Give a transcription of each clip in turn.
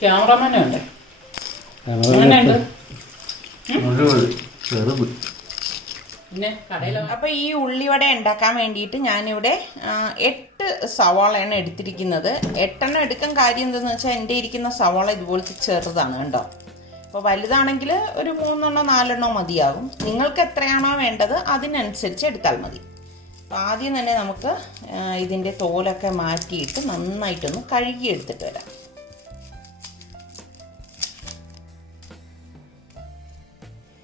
ക്യാമറമാനെ ഉണ്ട്. അങ്ങനെയുണ്ട്. പിന്നെ കടയിലോ. അപ്പോൾ ഈ ഉള്ളിവട ഉണ്ടാക്കാൻ വേണ്ടിയിട്ട് ഞാനിവിടെ 8 സവാളയാണ് എടുത്തിരിക്കുന്നത്. 8 എടുക്കാൻ കാര്യം എന്തെന്ന് വെച്ചാൽ എൻ്റെ ഇരിക്കുന്ന സവാള ഇതുപോലത്തെ ചെറുതാണ് കേട്ടോ. അപ്പോൾ വലുതാണെങ്കിൽ ഒരു 3 4 മതിയാകും. നിങ്ങൾക്ക് എത്രയാണോ വേണ്ടത് അതിനനുസരിച്ച് എടുത്താൽ മതി. അപ്പോൾ ആദ്യം തന്നെ നമുക്ക് ഇതിൻ്റെ തോലൊക്കെ മാറ്റിയിട്ട് നന്നായിട്ടൊന്ന് കഴുകി എടുത്തിട്ട് വരാം.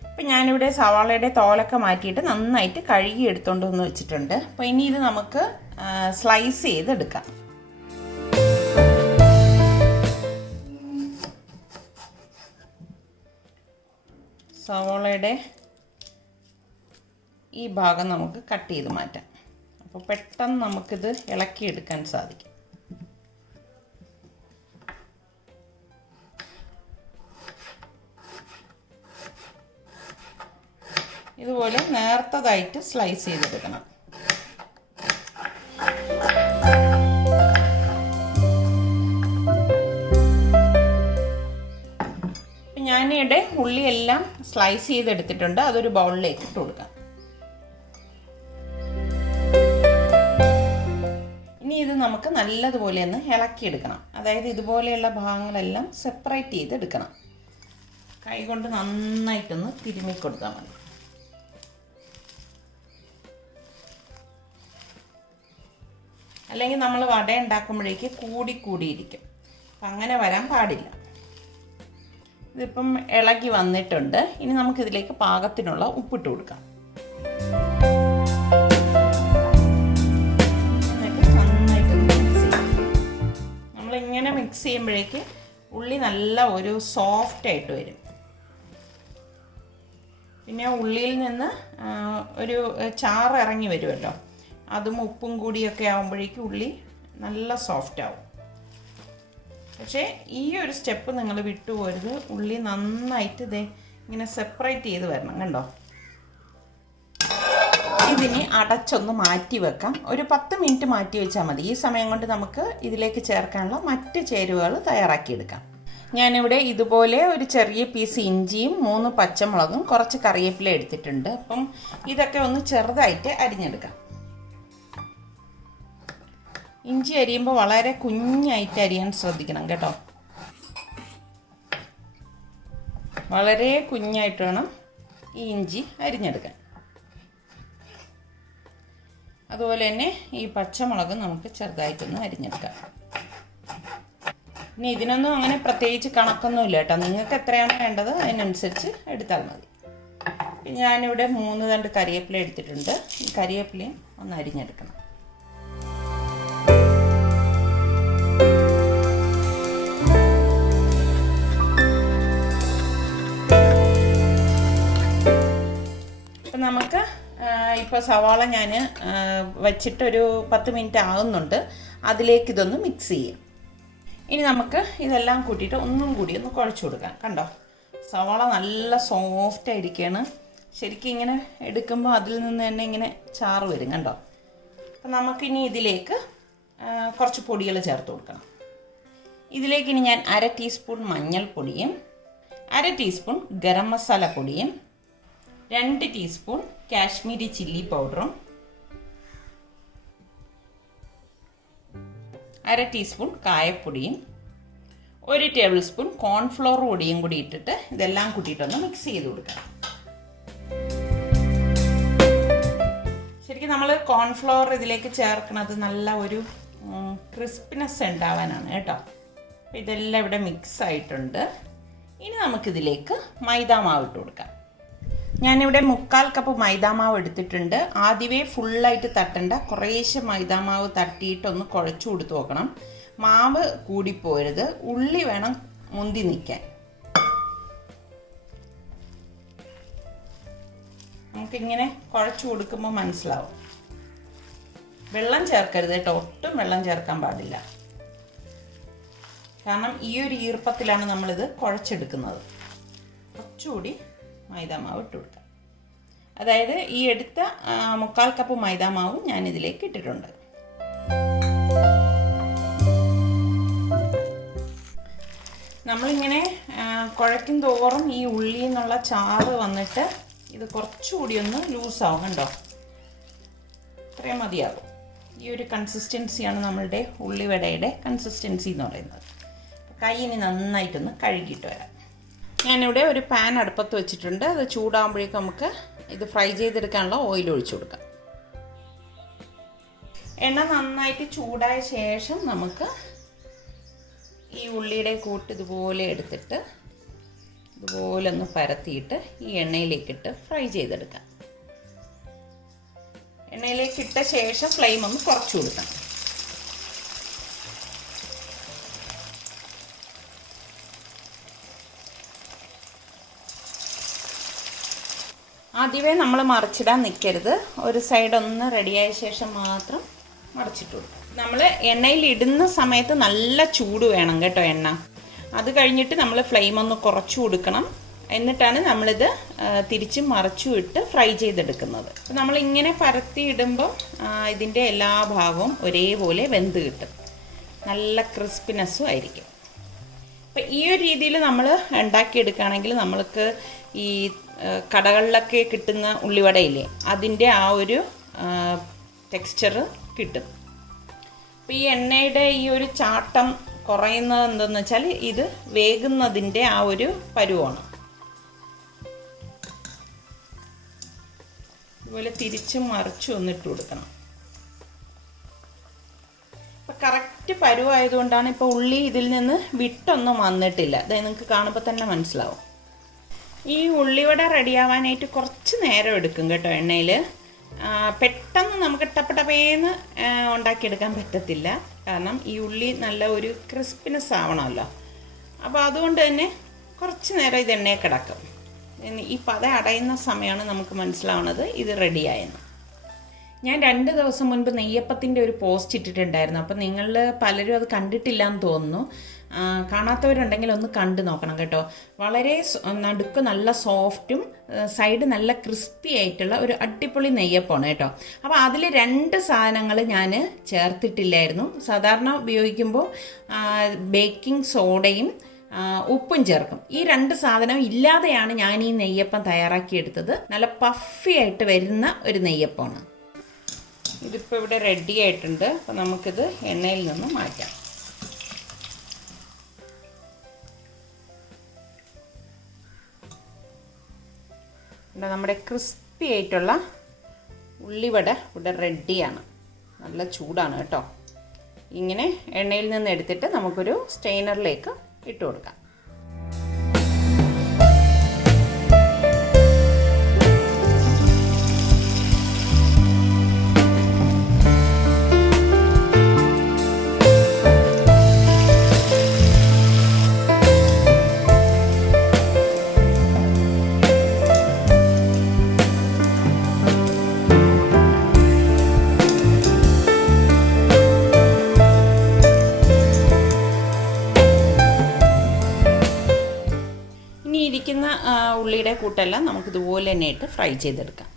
അപ്പം ഞാനിവിടെ സവാളയുടെ തോലൊക്കെ മാറ്റിയിട്ട് നന്നായിട്ട് കഴുകി എടുത്തുകൊണ്ട് വന്ന് വെച്ചിട്ടുണ്ട്. അപ്പോൾ ഇനി ഇത് നമുക്ക് സ്ലൈസ് ചെയ്തെടുക്കാം. സവാളയുടെ ഈ ഭാഗം നമുക്ക് കട്ട് ചെയ്ത് മാറ്റാം. അപ്പോൾ പെട്ടെന്ന് നമുക്കിത് ഇളക്കിയെടുക്കാൻ സാധിക്കും. ഇതുപോലെ നേർത്തതായിട്ട് സ്ലൈസ് ചെയ്തെടുക്കണം. ഞാനിവിടെ ഉള്ളിയെല്ലാം സ്ലൈസ് ചെയ്തെടുത്തിട്ടുണ്ട്. അതൊരു ബൗളിലേക്ക് ഇട്ട് കൊടുക്കാം. ഇനി ഇത് നമുക്ക് നല്ലതുപോലെ ഒന്ന് ഇളക്കിയെടുക്കണം. അതായത് ഇതുപോലെയുള്ള ഭാഗങ്ങളെല്ലാം സെപ്പറേറ്റ് ചെയ്തെടുക്കണം. കൈ കൊണ്ട് നന്നായിട്ടൊന്ന് തിരുമ്മി കൊടുത്താൽ മതി. അല്ലെങ്കിൽ നമ്മൾ വട ഉണ്ടാക്കുമ്പോഴേക്ക് കൂടിയിരിക്കും. അപ്പം അങ്ങനെ വരാൻ പാടില്ല. ഇതിപ്പം ഇളകി വന്നിട്ടുണ്ട്. ഇനി നമുക്കിതിലേക്ക് പാകത്തിനുള്ള ഉപ്പിട്ട് കൊടുക്കാം. എന്നിട്ട് നന്നായിട്ടൊന്ന് മിക്സ് ചെയ്യാം. നമ്മളിങ്ങനെ മിക്സ് ചെയ്യുമ്പോഴേക്ക് ഉള്ളി നല്ല ഒരു സോഫ്റ്റ് ആയിട്ട് വരും. പിന്നെ ഉള്ളിയിൽ നിന്ന് ഒരു ചാറ് ഇറങ്ങി വരുമല്ലോ, അതും ഉപ്പും കൂടിയൊക്കെ ആകുമ്പോഴേക്കും ഉള്ളി നല്ല സോഫ്റ്റ് ആവും. പക്ഷേ ഈ ഒരു സ്റ്റെപ്പ് നിങ്ങൾ വിട്ടുപോരുത്. ഉള്ളി നന്നായിട്ട് ഇങ്ങനെ സെപ്പറേറ്റ് ചെയ്ത് വരണം. കണ്ടോ? ഇതിന് അടച്ചൊന്ന് മാറ്റി വെക്കാം. ഒരു 10 മിനിറ്റ് മാറ്റി വെച്ചാൽ മതി. ഈ സമയം കൊണ്ട് നമുക്ക് ഇതിലേക്ക് ചേർക്കാനുള്ള മറ്റ് ചേരുവകൾ തയ്യാറാക്കിയെടുക്കാം. ഞാനിവിടെ ഇതുപോലെ ഒരു ചെറിയ പീസ് ഇഞ്ചിയും 3 പച്ചമുളകും കുറച്ച് കറിവേപ്പില എടുത്തിട്ടുണ്ട്. അപ്പം ഇതൊക്കെ ഒന്ന് ചെറുതായിട്ട് അരിഞ്ഞെടുക്കാം. ഇഞ്ചി അരിയുമ്പോൾ വളരെ കുഞ്ഞായിട്ട് അരിയാൻ ശ്രദ്ധിക്കണം കേട്ടോ. വളരെ കുഞ്ഞായിട്ട് വേണം ഈ ഇഞ്ചി അരിഞ്ഞെടുക്കാൻ. അതുപോലെ തന്നെ ഈ പച്ചമുളക് നമുക്ക് ചെറുതായിട്ടൊന്ന് അരിഞ്ഞെടുക്കാം. ഇനി ഇതിനൊന്നും അങ്ങനെ പ്രത്യേകിച്ച് കണക്കൊന്നുമില്ല കേട്ടോ. നിങ്ങൾക്ക് എത്രയാണ് വേണ്ടത് അതിനനുസരിച്ച് എടുത്താൽ മതി. ഞാനിവിടെ 3 തണ്ട് കറിവേപ്പില എടുത്തിട്ടുണ്ട്. ഈ കറിവേപ്പിലയും ഒന്ന് അരിഞ്ഞെടുക്കണം. നമുക്ക് ഇപ്പോൾ സവാള ഞാൻ വച്ചിട്ടൊരു 10 മിനിറ്റ് ആകുന്നുണ്ട്. അതിലേക്ക് ഇതൊന്ന് മിക്സ് ചെയ്യാം. ഇനി നമുക്ക് ഇതെല്ലാം കൂട്ടിയിട്ട് ഒന്നും കൂടി ഒന്ന് കുഴച്ച് കൊടുക്കാം. കണ്ടോ? സവാള നല്ല സോഫ്റ്റ് ആയിരിക്കുകയാണ്. ശരിക്കും ഇങ്ങനെ എടുക്കുമ്പോൾ അതിൽ നിന്ന് തന്നെ ഇങ്ങനെ ചാറ് വരും. കണ്ടോ? അപ്പം നമുക്കിനി ഇതിലേക്ക് കുറച്ച് പൊടികൾ ചേർത്ത് കൊടുക്കണം. ഇതിലേക്ക് ഇനി ഞാൻ 1/2 ടീസ്പൂൺ മഞ്ഞൾപ്പൊടിയും 1/2 ടീസ്പൂൺ ഗരം മസാല പൊടിയും 2 ടീസ്പൂൺ കാശ്മീരി ചില്ലി പൗഡറും 1/2 ടീസ്പൂൺ കായപ്പൊടിയും 1 ടേബിൾ സ്പൂൺ കോൺഫ്ലോർ പൊടിയും കൂടി ഇട്ടിട്ട് ഇതെല്ലാം കൂട്ടിയിട്ടൊന്ന് മിക്സ് ചെയ്ത് കൊടുക്കാം. ശരിക്കും നമ്മൾ കോൺഫ്ലോർ ഇതിലേക്ക് ചേർക്കുന്നത് നല്ല ഒരു ക്രിസ്പിനെസ് ഉണ്ടാവാനാണ് കേട്ടോ. അപ്പോൾ ഇതെല്ലാം ഇവിടെ മിക്സ് ആയിട്ടുണ്ട്. ഇനി നമുക്കിതിലേക്ക് മൈദാമാവ് ഇട്ട് കൊടുക്കാം. ഞാനിവിടെ 1/4 കപ്പ് മൈദാമാവ് എടുത്തിട്ടുണ്ട്. ആദ്യമേ ഫുള്ളായിട്ട് തട്ടണ്ട, കുറേശ്ശെ മൈദാമാവ് തട്ടിയിട്ടൊന്ന് കുഴച്ചു കൊടുത്ത് നോക്കണം. മാവ് കൂടിപ്പോരുത്, ഉള്ളി വേണം മുന്തി നിൽക്കാൻ. നമുക്കിങ്ങനെ കുഴച്ചു കൊടുക്കുമ്പോൾ മനസ്സിലാവും. വെള്ളം ചേർക്കരുത് കേട്ടോ, ഒട്ടും വെള്ളം ചേർക്കാൻ പാടില്ല. കാരണം ഈ ഒരു ഈർപ്പത്തിലാണ് നമ്മളിത് കുഴച്ചെടുക്കുന്നത്. കുറച്ചുകൂടി മൈദാമാവ് ഇട്ട് കൊടുക്കാം. അതായത് ഈ എടുത്ത 1/4 കപ്പ് മൈദാമാവും ഞാൻ ഇതിലേക്ക് ഇട്ടിട്ടുണ്ട്. നമ്മളിങ്ങനെ കുഴയ്ക്കും തോറും ഈ ഉള്ളിൽ നിന്നുള്ള ചാറ് വന്നിട്ട് ഇത് കുറച്ചുകൂടി ഒന്ന് ലൂസാവും. കണ്ടോ, ഇത്രയും മതിയാകും. ഈ ഒരു കൺസിസ്റ്റൻസിയാണ് നമ്മളുടെ ഉള്ളിവടയുടെ കൺസിസ്റ്റൻസി എന്ന് പറയുന്നത്. കൈ ഇനി നന്നായിട്ടൊന്ന് കഴുകിയിട്ട് വരാം. ഞാനിവിടെ ഒരു പാൻ അടുപ്പത്ത് വെച്ചിട്ടുണ്ട്. അത് ചൂടാകുമ്പോഴേക്കും നമുക്ക് ഇത് ഫ്രൈ ചെയ്തെടുക്കാനുള്ള ഓയിൽ ഒഴിച്ചു കൊടുക്കാം. എണ്ണ നന്നായിട്ട് ചൂടായ ശേഷം നമുക്ക് ഈ ഉള്ളിയുടെ കൂട്ട് ഇതുപോലെ എടുത്തിട്ട് ഇതുപോലെ ഒന്ന് പരത്തിയിട്ട് ഈ എണ്ണയിലേക്കിട്ട് ഫ്രൈ ചെയ്തെടുക്കാം. എണ്ണയിലേക്ക് ഇട്ട ശേഷം ഫ്ലെയിം ഒന്ന് കുറച്ച് കൊടുക്കണം. ആദ്യമേ നമ്മൾ മറിച്ചിടാൻ നിൽക്കരുത്. ഒരു സൈഡ് ഒന്ന് റെഡിയായ ശേഷം മാത്രം മറിച്ചിട്ട് കൊടുക്കും. നമ്മൾ എണ്ണയിൽ ഇടുന്ന സമയത്ത് നല്ല ചൂട് വേണം കേട്ടോ എണ്ണ. അത് കഴിഞ്ഞിട്ട് നമ്മൾ ഫ്ലെയിം ഒന്ന് കുറച്ചു കൊടുക്കണം. എന്നിട്ടാണ് നമ്മളിത് തിരിച്ചും മറിച്ചും ഇട്ട് ഫ്രൈ ചെയ്തെടുക്കുന്നത്. അപ്പോൾ നമ്മളിങ്ങനെ പരത്തി ഇടുമ്പോൾ ഇതിൻ്റെ എല്ലാ ഭാഗവും ഒരേപോലെ വെന്ത് കിട്ടും. നല്ല ക്രിസ്പിനെസ്സും ആയിരിക്കും. അപ്പോൾ ഈ ഒരു രീതിയിൽ നമ്മൾ ഉണ്ടാക്കിയെടുക്കുകയാണെങ്കിൽ നമ്മൾക്ക് ഈ കടകളിലൊക്കെ കിട്ടുന്ന ഉള്ളിവടയില്ലേ, അതിൻ്റെ ആ ഒരു ടെക്സ്ചർ കിട്ടും. അപ്പോൾ ഈ എണ്ണയുടെ ഈ ഒരു ചാട്ടം കുറയുന്നത് എന്തെന്ന് വെച്ചാൽ ഇത് വേകുന്നതിൻ്റെ ആ ഒരു പരുവമാണ്. ഇതുപോലെ തിരിച്ചും മറിച്ചും ഒന്നിട്ട് കൊടുക്കണം. അപ്പം കറക്റ്റ് പരുവായതുകൊണ്ടാണ് ഇപ്പോൾ ഉള്ളി ഇതിൽ നിന്ന് വിട്ടൊന്നും വന്നിട്ടില്ല. അത് നിങ്ങൾക്ക് കാണുമ്പോൾ തന്നെ മനസ്സിലാവും. ഈ ഉള്ളിവട റെഡിയാവാനായിട്ട് കുറച്ച് നേരം എടുക്കും കേട്ടോ എണ്ണയിൽ. പെട്ടെന്ന് നമുക്ക് ടപ്പേന്ന് ഉണ്ടാക്കിയെടുക്കാൻ പറ്റത്തില്ല. കാരണം ഈ ഉള്ളി നല്ല ഒരു ക്രിസ്പിനെസ് ആവണമല്ലോ. അപ്പോൾ അതുകൊണ്ട് തന്നെ കുറച്ച് നേരം ഇത് എണ്ണയിൽ കിടക്കും. ഈ പത അടയുന്ന സമയമാണ് നമുക്ക് മനസ്സിലാവുന്നത് ഇത് റെഡിയായെന്ന്. ഞാൻ 2 ദിവസം മുൻപ് നെയ്യപ്പത്തിൻ്റെ ഒരു പോസ്റ്റ് ഇട്ടിട്ടുണ്ടായിരുന്നു. അപ്പോൾ നിങ്ങൾ പലരും അത് കണ്ടിട്ടില്ല എന്ന് തോന്നുന്നു. കാണാത്തവരുണ്ടെങ്കിൽ ഒന്ന് കണ്ടു നോക്കണം കേട്ടോ. വളരെ നടുക്ക് നല്ല സോഫ്റ്റും സൈഡ് നല്ല ക്രിസ്പി ആയിട്ടുള്ള ഒരു അടിപൊളി നെയ്യപ്പമാണ് കേട്ടോ. അപ്പോൾ അതിൽ 2 സാധനങ്ങൾ ഞാൻ ചേർത്തിട്ടില്ലായിരുന്നു. സാധാരണ ഉപയോഗിക്കുമ്പോൾ ബേക്കിംഗ് സോഡയും ഉപ്പും ചേർക്കും. ഈ 2 സാധനം ഇല്ലാതെയാണ് ഞാൻ ഈ നെയ്യപ്പം തയ്യാറാക്കിയെടുത്തത്. നല്ല പഫി ആയിട്ട് വരുന്ന ഒരു നെയ്യപ്പമാണ്. ഇതിപ്പോൾ ഇവിടെ റെഡി ആയിട്ടുണ്ട്. അപ്പോൾ നമുക്കിത് എണ്ണയിൽ നിന്ന് മാറ്റാം. നമ്മുടെ ക്രിസ്പി ആയിട്ടുള്ള ഉള്ളിവട ഇവിടെ റെഡിയാണ്. നല്ല ചൂടാണ് കേട്ടോ. ഇങ്ങനെ എണ്ണയിൽ നിന്ന് എടുത്തിട്ട് നമുക്കൊരു സ്റ്റെയിനറിലേക്ക് ഇട്ട് കൊടുക്കാം. ഇരിക്കുന്ന ഉള്ളിയുടെ കൂട്ടെല്ലാം നമുക്കിതുപോലെ തന്നെ ഇട്ട് ഫ്രൈ ചെയ്തെടുക്കാം.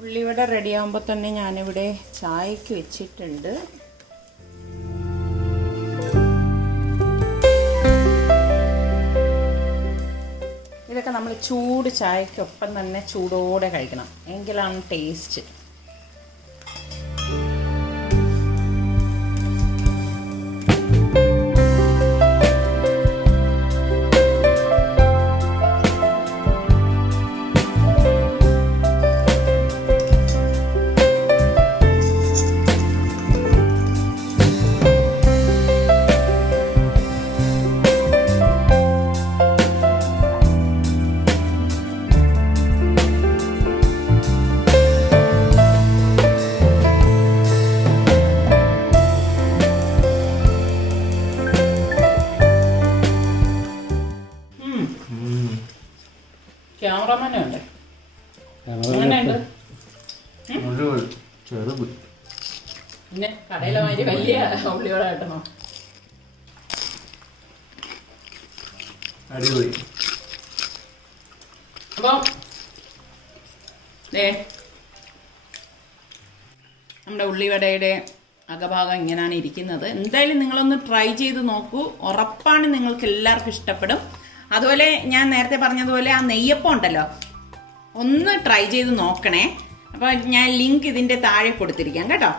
ഉള്ളിവട റെഡിയാകുമ്പോൾ തന്നെ ഞാനിവിടെ ചായക്ക് വെച്ചിട്ടുണ്ട്. ഇതൊക്കെ നമ്മൾ ചൂട് ചായക്കൊപ്പം തന്നെ ചൂടോടെ കഴിക്കണം, എങ്കിലാണ് ടേസ്റ്റ്. ക്യാമറമാനുണ്ട്. അങ്ങനെയുണ്ട്. പിന്നെ കടയിലെ മാതിരി വലിയ ഉള്ളിവട കിട്ടണോ? അടിപൊളി. അപ്പം നമ്മുടെ ഉള്ളിവടയുടെ അകഭാഗം ഇങ്ങനെയാണ് ഇരിക്കുന്നത്. എന്തായാലും നിങ്ങളൊന്ന് ട്രൈ ചെയ്ത് നോക്കൂ, ഉറപ്പാണ് നിങ്ങൾക്ക് എല്ലാവർക്കും ഇഷ്ടപ്പെടും. അതുപോലെ ഞാൻ നേരത്തെ പറഞ്ഞതുപോലെ ആ നെയ്യപ്പം ഉണ്ടല്ലോ, ഒന്ന് ട്രൈ ചെയ്ത് നോക്കണേ. അപ്പോൾ ഞാൻ ലിങ്ക് ഇതിൻ്റെ താഴെ കൊടുത്തിരിക്കാം കേട്ടോ.